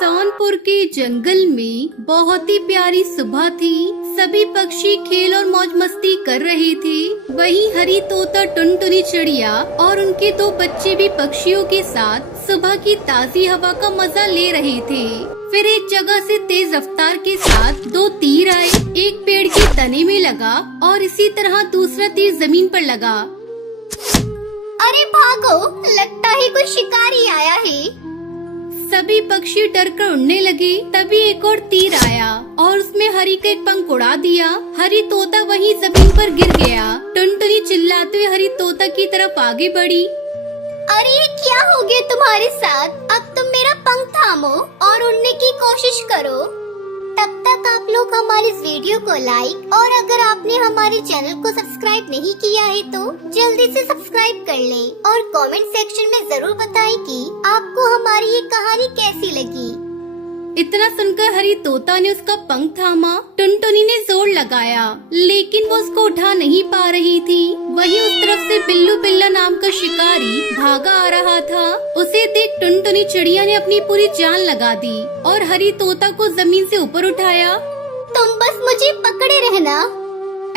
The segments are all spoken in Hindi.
सोनपुर के जंगल में बहुत ही प्यारी सुबह थी। सभी पक्षी खेल और मौज मस्ती कर रहे थे। वहीं हरी तोता, टुनटुनी चिड़िया और उनके दो बच्चे भी पक्षियों के साथ सुबह की ताज़ी हवा का मजा ले रहे थे। फिर एक जगह से तेज रफ्तार के साथ दो तीर आए। एक पेड़ के तने में लगा और इसी तरह दूसरा तीर जमीन पर लगा। अरे भागो, लगता है कोई शिकारी आया है। सभी पक्षी डर कर उड़ने लगे। तभी एक और तीर आया और उसमें हरी का एक पंख उड़ा दिया। हरी तोता वहीं जमीन पर गिर गया। टुनटुनी चिल्लाते हुए हरी तोता की तरफ आगे बढ़ी। अरे ये क्या हो गया तुम्हारे साथ? अब तुम मेरा पंख थामो और उड़ने की कोशिश करो। तब तक आप लोग हमारे इस वीडियो को लाइक और अगर आपने हमारे चैनल को सब्सक्राइब नहीं किया है तो जल्दी से सब्सक्राइब कर लें और कमेंट सेक्शन में जरूर बताएं कि आपको हमारी ये कहानी कैसी लगी। इतना सुनकर हरी तोता ने उसका पंख थामा। टुनटुनी ने जोर लगाया लेकिन वो उसको उठा नहीं पा रही थी। वहीं उस तरफ से बिल्लू बिल्ला नाम का शिकारी भागा आ रहा था। उसे देख टुनटुनी चिड़िया ने अपनी पूरी जान लगा दी और हरी तोता को जमीन से ऊपर उठाया। तुम बस मुझे पकड़े रहना।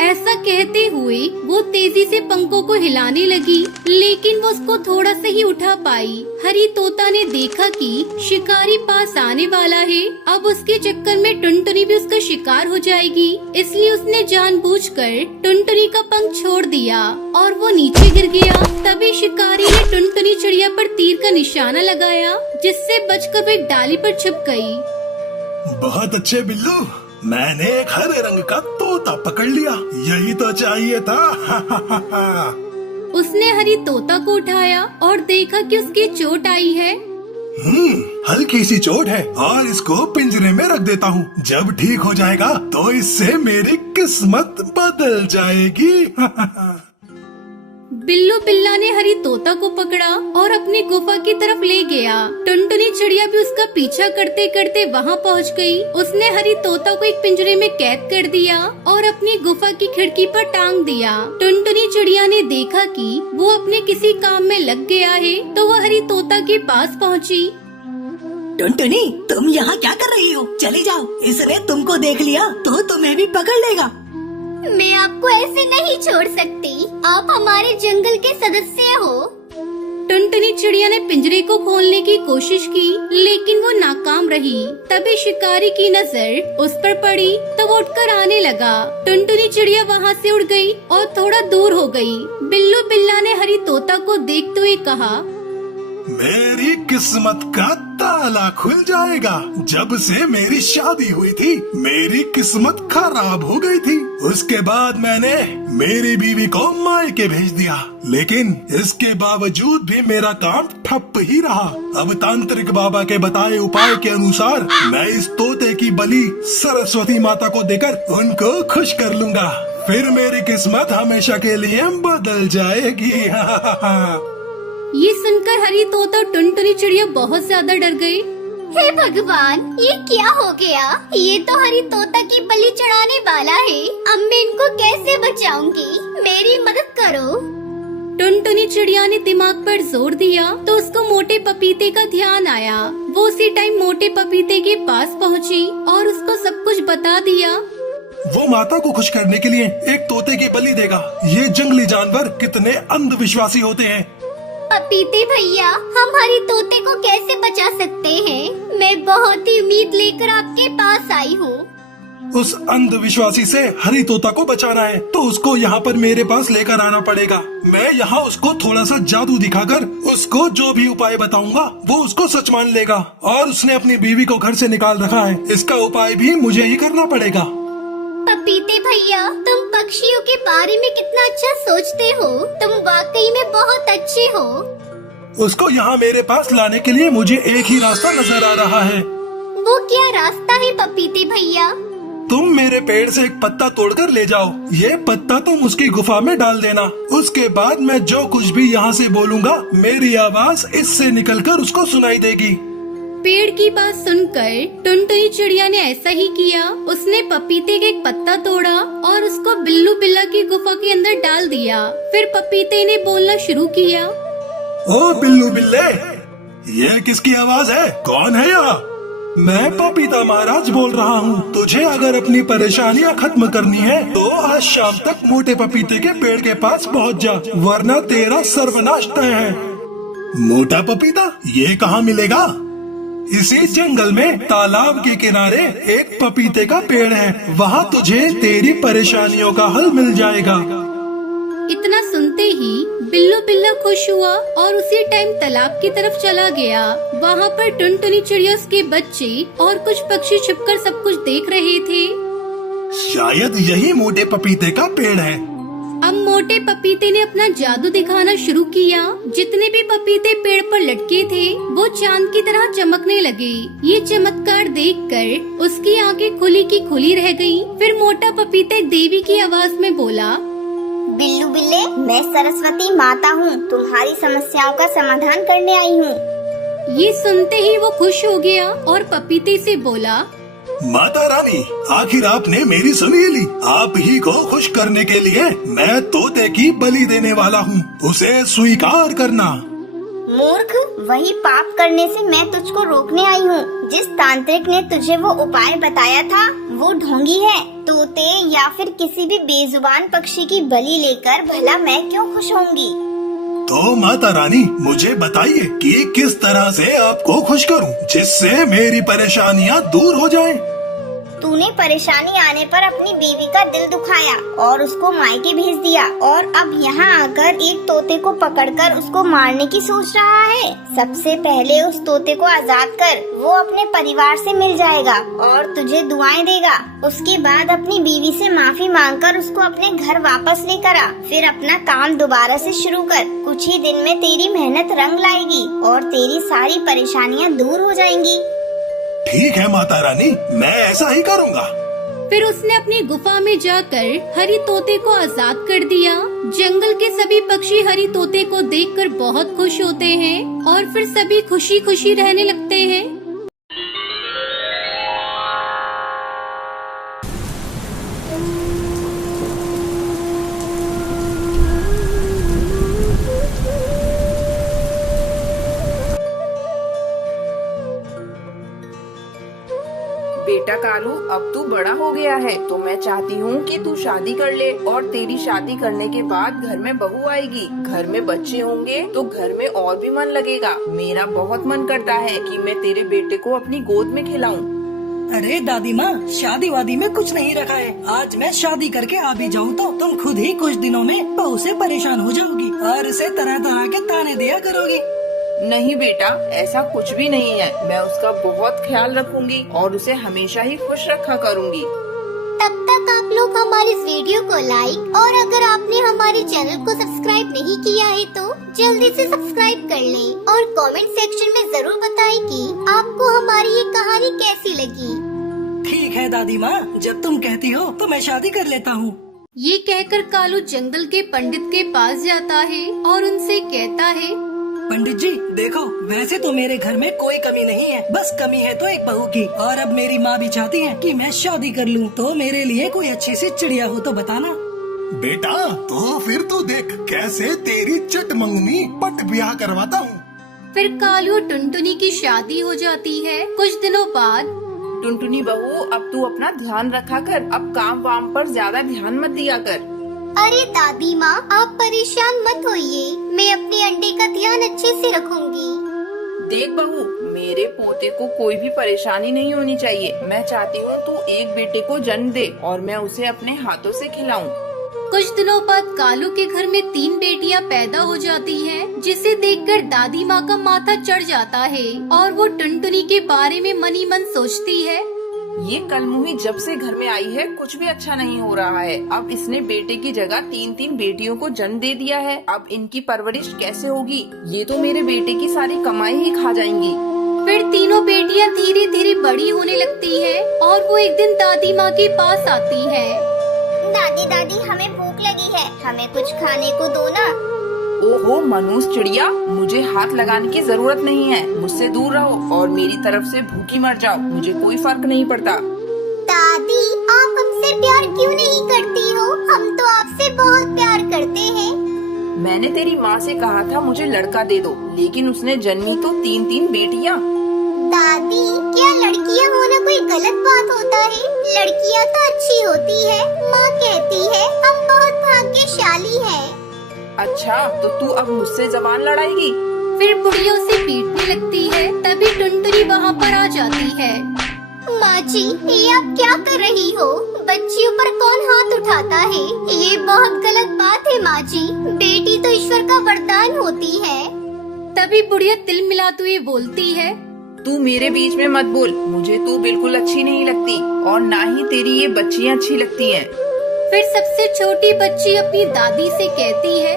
ऐसा कहते हुए वो तेजी से पंखों को हिलाने लगी लेकिन वो उसको थोड़ा सा ही उठा पाई। हरी तोता ने देखा कि शिकारी पास आने वाला है। अब उसके चक्कर में टुनटुनी भी उसका शिकार हो जाएगी, इसलिए उसने जानबूझकर टुनटुनी का पंख छोड़ दिया और वो नीचे गिर गया। तभी शिकारी ने टुनटुनी चिड़िया पर तीर का निशाना लगाया जिससे बचकर वो एक डाली पर छुप गई। बहुत अच्छे बिल्लू, मैंने एक हरे रंग का तोता पकड़ लिया। यही तो चाहिए था। उसने हरी तोता को उठाया और देखा कि उसकी चोट आई है। हल्की सी चोट है और इसको पिंजरे में रख देता हूँ। जब ठीक हो जाएगा तो इससे मेरी किस्मत बदल जाएगी। बिल्लू बिल्ला ने हरी तोता को पकड़ा और अपनी गुफा की तरफ ले गया। टुनटुनी चिड़िया भी उसका पीछा करते करते वहाँ पहुँच गई। उसने हरी तोता को एक पिंजरे में कैद कर दिया और अपनी गुफा की खिड़की पर टांग दिया। टुनटुनी चिड़िया ने देखा कि वो अपने किसी काम में लग गया है तो वो हरी तोता के पास पहुँची। टुनटुनी, तुम यहाँ क्या कर रही हो? चली जाओ, इसने तुमको देख लिया तो तुम्हें भी पकड़ लेगा। मैं आपको ऐसे नहीं छोड़ सकती। आप हमारे जंगल के सदस्य हो। टुनटुनी चिड़िया ने पिंजरे को खोलने की कोशिश की लेकिन वो नाकाम रही। तभी शिकारी की नजर उस पर पड़ी तो वो उठकर आने लगा। टुनटुनी चिड़िया वहाँ से उड़ गई और थोड़ा दूर हो गई। बिल्लू बिल्ला ने हरी तोता को देखते हुए कहा, मेरी किस्मत का ताला खुल जाएगा। जब से मेरी शादी हुई थी मेरी किस्मत खराब हो गई थी। उसके बाद मैंने मेरी बीवी को मायके भेज दिया लेकिन इसके बावजूद भी मेरा काम ठप ही रहा। अब तांत्रिक बाबा के बताए उपाय के अनुसार मैं इस तोते की बलि सरस्वती माता को देकर उनको खुश कर लूंगा। फिर मेरी किस्मत हमेशा के लिए बदल जाएगी। ये सुनकर हरी तोता और टुनटुनी चिड़िया बहुत ज्यादा डर गई। हे भगवान, ये क्या हो गया? ये तो हरी तोता की बलि चढ़ाने वाला है। अब मैं इनको कैसे बचाऊंगी? मेरी मदद करो। टुनटुनी चिड़िया ने दिमाग पर जोर दिया तो उसको मोटे पपीते का ध्यान आया। वो उसी टाइम मोटे पपीते के पास पहुँची और उसको सब कुछ बता दिया। वो माता को खुश करने के लिए एक तोते की बलि देगा। ये जंगली जानवर कितने अंधविश्वासी होते हैं। पपीते भैया, हम हरी तोते को कैसे बचा सकते हैं? मैं बहुत ही उम्मीद लेकर आपके पास आई हूँ। उस अंधविश्वासी से हरी तोता को बचाना है तो उसको यहाँ पर मेरे पास लेकर आना पड़ेगा। मैं यहाँ उसको थोड़ा सा जादू दिखाकर उसको जो भी उपाय बताऊंगा वो उसको सच मान लेगा। और उसने अपनी बीवी को घर से निकाल रखा है, इसका उपाय भी मुझे ही करना पड़ेगा। पपीते भैया, तुम पक्षियों के बारे में कितना अच्छा सोचते हो। तुम वाकई में बहुत अच्छे हो। उसको यहाँ मेरे पास लाने के लिए मुझे एक ही रास्ता नजर आ रहा है। वो क्या रास्ता है पपीते भैया? तुम मेरे पेड़ से एक पत्ता तोड़कर ले जाओ। ये पत्ता तुम उसकी गुफा में डाल देना। उसके बाद मैं जो कुछ भी यहाँ से बोलूँगा मेरी आवाज इससे निकलकर उसको सुनाई देगी। पेड़ की बात सुनकर टुनटुनी चिड़िया ने ऐसा ही किया। उसने पपीते का एक पत्ता तोड़ा और उसको बिल्लू बिल्ला की गुफा के अंदर डाल दिया। फिर पपीते ने बोलना शुरू किया, ओ बिल्लू बिल्ले, ये किसकी आवाज है? कौन है यहाँ? मैं पपीता महाराज बोल रहा हूँ। तुझे अगर अपनी परेशानियाँ खत्म करनी है तो आज शाम तक मोटे पपीते के पेड़ के पास पहुँच जा, वरना तेरा सर्वनाश तय है। मोटा पपीता ये कहाँ मिलेगा? इसी जंगल में तालाब के किनारे एक पपीते का पेड़ है, वहाँ तुझे तेरी परेशानियों का हल मिल जाएगा। इतना सुनते ही बिल्लू बिल्ला खुश हुआ और उसी टाइम तालाब की तरफ चला गया। वहाँ पर टुनटुनी चिड़िया के बच्चे और कुछ पक्षी छिपकर सब कुछ देख रहे थे। शायद यही मोटे पपीते का पेड़ है। अब मोटे पपीते ने अपना जादू दिखाना शुरू किया। जितने भी पपीते पेड़ पर लटके थे वो चांद की तरह चमकने लगे। ये चमत्कार देखकर उसकी आंखें खुली की खुली रह गईं। फिर मोटा पपीता देवी की आवाज में बोला, बिल्लू बिल्ले, मैं सरस्वती माता हूँ, तुम्हारी समस्याओं का समाधान करने आई हूँ। ये सुनते ही वो खुश हो गया और पपीते से बोला, माता रानी, आखिर आपने मेरी सुनी ली। आप ही को खुश करने के लिए मैं तोते की बलि देने वाला हूँ, उसे स्वीकार करना। मूर्ख, वही पाप करने से मैं तुझको रोकने आई हूँ। जिस तांत्रिक ने तुझे वो उपाय बताया था वो ढोंगी है। तोते या फिर किसी भी बेजुबान पक्षी की बलि लेकर भला मैं क्यों खुश होंगी? तो माता रानी, मुझे बताइए कि किस तरह से आपको खुश करूं, जिससे मेरी परेशानियां दूर हो जाएं। तूने परेशानी आने पर अपनी बीवी का दिल दुखाया और उसको मायके भेज दिया, और अब यहाँ आकर एक तोते को पकड़कर उसको मारने की सोच रहा है। सबसे पहले उस तोते को आजाद कर, वो अपने परिवार से मिल जाएगा और तुझे दुआएं देगा। उसके बाद अपनी बीवी से माफी मांगकर उसको अपने घर वापस लेकर आ। फिर अपना काम दोबारा से शुरू कर। कुछ ही दिन में तेरी मेहनत रंग लाएगी और तेरी सारी परेशानियाँ दूर हो जाएंगी। ठीक है माता रानी, मैं ऐसा ही करूँगा। फिर उसने अपनी गुफा में जाकर हरी तोते को आजाद कर दिया। जंगल के सभी पक्षी हरी तोते को देखकर बहुत खुश होते हैं और फिर सभी खुशी खुशी रहने लगते हैं। बेटा कालू, अब तू बड़ा हो गया है तो मैं चाहती हूँ कि तू शादी कर ले, और तेरी शादी करने के बाद घर में बहू आएगी, घर में बच्चे होंगे तो घर में और भी मन लगेगा। मेरा बहुत मन करता है कि मैं तेरे बेटे को अपनी गोद में खिलाऊं। अरे दादी माँ, शादी वादी में कुछ नहीं रखा है। आज मैं शादी करके आ भी जाऊँ तो तुम खुद ही कुछ दिनों में बहू से परेशान हो जाओगी और उसे तरह तरह के ताने दिया करोगी। नहीं बेटा, ऐसा कुछ भी नहीं है। मैं उसका बहुत ख्याल रखूंगी और उसे हमेशा ही खुश रखा करूंगी। तब तक आप लोग हमारे इस वीडियो को लाइक, और अगर आपने हमारे चैनल को सब्सक्राइब नहीं किया है तो जल्दी से सब्सक्राइब कर लें और कमेंट सेक्शन में जरूर बताएं कि आपको हमारी ये कहानी कैसी लगी। ठीक है दादी माँ, जब तुम कहती हो तो मैं शादी कर लेता हूँ। ये कहकर कालू जंगल के पंडित के पास जाता है और उनसे कहता है, पंडित जी देखो, वैसे तो मेरे घर में कोई कमी नहीं है, बस कमी है तो एक बहू की। और अब मेरी माँ भी चाहती है कि मैं शादी कर लूँ, तो मेरे लिए कोई अच्छी सी चिड़िया हो तो बताना। बेटा, तो फिर तो देख कैसे तेरी चटमंगनी पट ब्याह करवाता हूँ। फिर कालू टुनटुनी की शादी हो जाती है। कुछ दिनों बाद, टुनटुनी बहू, अब तू अपना ध्यान रखा कर, अब काम वाम पर ज्यादा ध्यान मत दिया कर। अरे दादी माँ, आप परेशान मत होइए, मैं अपने अंडे का ध्यान अच्छे से रखूंगी। देख बहू, मेरे पोते को कोई भी परेशानी नहीं होनी चाहिए। मैं चाहती हूँ तू एक बेटे को जन्म दे और मैं उसे अपने हाथों से खिलाऊं। कुछ दिनों बाद कालू के घर में 3 बेटियां पैदा हो जाती हैं, जिसे देखकर दादी माँ का माथा चढ़ जाता है और वो टुनटुनी के बारे में मन ही मन सोचती है, ये कलमुही जब से घर में आई है कुछ भी अच्छा नहीं हो रहा है। अब इसने बेटे की जगह 3-3 बेटियों को जन्म दे दिया है। अब इनकी परवरिश कैसे होगी? ये तो मेरे बेटे की सारी कमाई ही खा जाएंगी। फिर तीनों बेटियां धीरे धीरे बड़ी होने लगती है और वो एक दिन दादी माँ के पास आती है। दादी दादी, हमें भूख लगी है, हमें कुछ खाने को दो ना। ओहो मनुष्य चिड़िया, मुझे हाथ लगाने की जरूरत नहीं है। मुझसे दूर रहो और मेरी तरफ से भूखी मर जाओ, मुझे कोई फर्क नहीं पड़ता। दादी, आप हमसे प्यार क्यों नहीं करती हो? हम तो आपसे बहुत प्यार करते हैं। मैंने तेरी माँ से कहा था मुझे लड़का दे दो, लेकिन उसने जन्मी तो 3-3 बेटियाँ। दादी, क्या लड़कियां होना कोई गलत बात होता है? लड़कियां तो अच्छी होती है। माँ कहती है हम बहुत भाग्यशाली हैं। अच्छा, तो तू अब मुझसे जबान लड़ाएगी? फिर बुढ़िया उसे पीटने लगती है। तभी टुनटुनी वहाँ पर आ जाती है। माँ जी, ये आप क्या कर रही हो? बच्चियों पर कौन हाथ उठाता है? ये बहुत गलत बात है माँ जी। बेटी तो ईश्वर का वरदान होती है। तभी बुढ़िया तिल मिलाते हुए बोलती है, तू मेरे बीच में मत बोल। मुझे तू बिल्कुल अच्छी नहीं लगती और ना ही तेरी ये बच्चियाँ अच्छी लगती हैं। फिर सबसे छोटी बच्ची अपनी दादी से कहती है,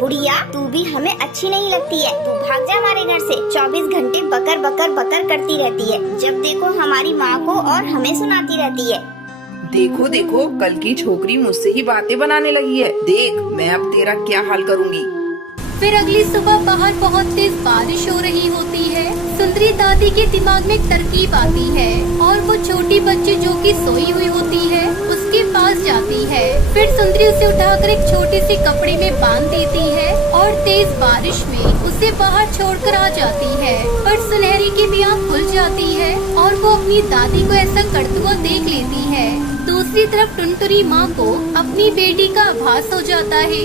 बुढ़िया, तू भी हमें अच्छी नहीं लगती है। तू भाग जा हमारे घर से। 24 घंटे बकर बकर बकर करती रहती है। जब देखो हमारी माँ को और हमें सुनाती रहती है। देखो देखो, कल की छोकरी मुझसे ही बातें बनाने लगी है। देख मैं अब तेरा क्या हाल करूँगी। फिर अगली सुबह बाहर बहुत तेज बारिश हो रही होती है। सुंदरी दादी के दिमाग में एक तरकीब आती है और वो छोटी बच्ची जो कि सोई हुई होती है उसके पास जाती है। फिर सुंदरी उसे उठाकर एक छोटे से कपड़े में बांध देती है और तेज बारिश में उसे बाहर छोड़कर आ जाती है। पर सुनहरी की भी आँख खुल जाती है और वो अपनी दादी को ऐसा करते हुआ देख लेती है। दूसरी तरफ टुनटुनी माँ को अपनी बेटी का आभास हो जाता है।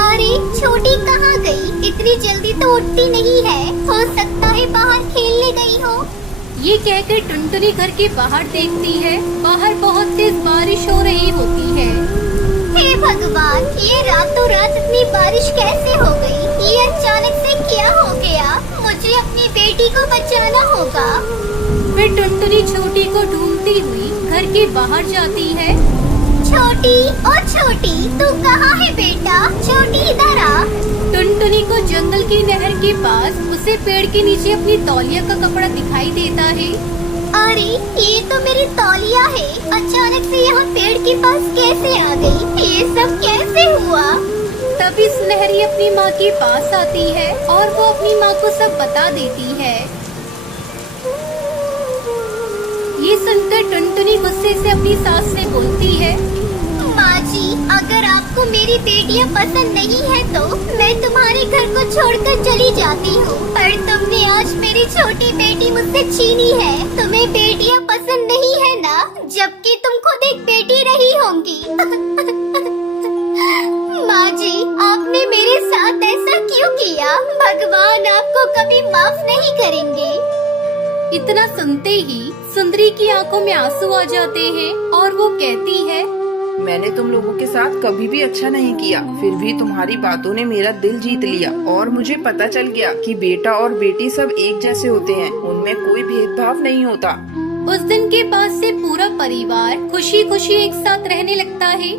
अरे छोटी कहाँ गई? इतनी जल्दी तो उठती नहीं है। हो सकता है बाहर खेलने गई हो। ये कहकर टुनटुनी घर के बाहर देखती है। बाहर बहुत तेज बारिश हो रही होती है। हे भगवान, ये रातों रात इतनी बारिश कैसे हो गई? ये अचानक से क्या हो गया? मुझे अपनी बेटी को बचाना होगा। फिर टुनटुनी छोटी को ढूंढती हुई घर के बाहर जाती है। छोटी, ओ छोटी, तू कहाँ है बेटा? छोटी इधर आ। टुनटुनी को जंगल की नहर के पास उसे पेड़ के नीचे अपनी तौलिया का कपड़ा दिखाई देता है। अरे ये तो मेरी तौलिया है। अचानक से यहाँ पेड़ के पास कैसे आ गई? ये सब कैसे हुआ? तभी सुनहरी अपनी माँ के पास आती है और वो अपनी माँ को सब बता देती है। ये सुनकर टुनटुनी गुस्से से अपनी सास से बोलती है, माँ जी, अगर आपको मेरी बेटियाँ पसंद नहीं है तो मैं तुम्हारे घर को छोड़कर चली जाती हूँ। पर तुमने आज मेरी छोटी बेटी मुझसे छीनी है। तुम्हें बेटियाँ पसंद नहीं है ना? जबकि तुम खुद एक बेटी रही होंगी। माँ जी, आपने मेरे साथ ऐसा क्यों किया? भगवान आपको कभी माफ नहीं करेंगे। इतना सुनते ही सुंदरी की आंखों में आंसू आ जाते हैं और वो कहती है, मैंने तुम लोगों के साथ कभी भी अच्छा नहीं किया, फिर भी तुम्हारी बातों ने मेरा दिल जीत लिया और मुझे पता चल गया कि बेटा और बेटी सब एक जैसे होते हैं। उनमें कोई भेदभाव नहीं होता। उस दिन के बाद से पूरा परिवार खुशी खुशी एक साथ रहने लगता है।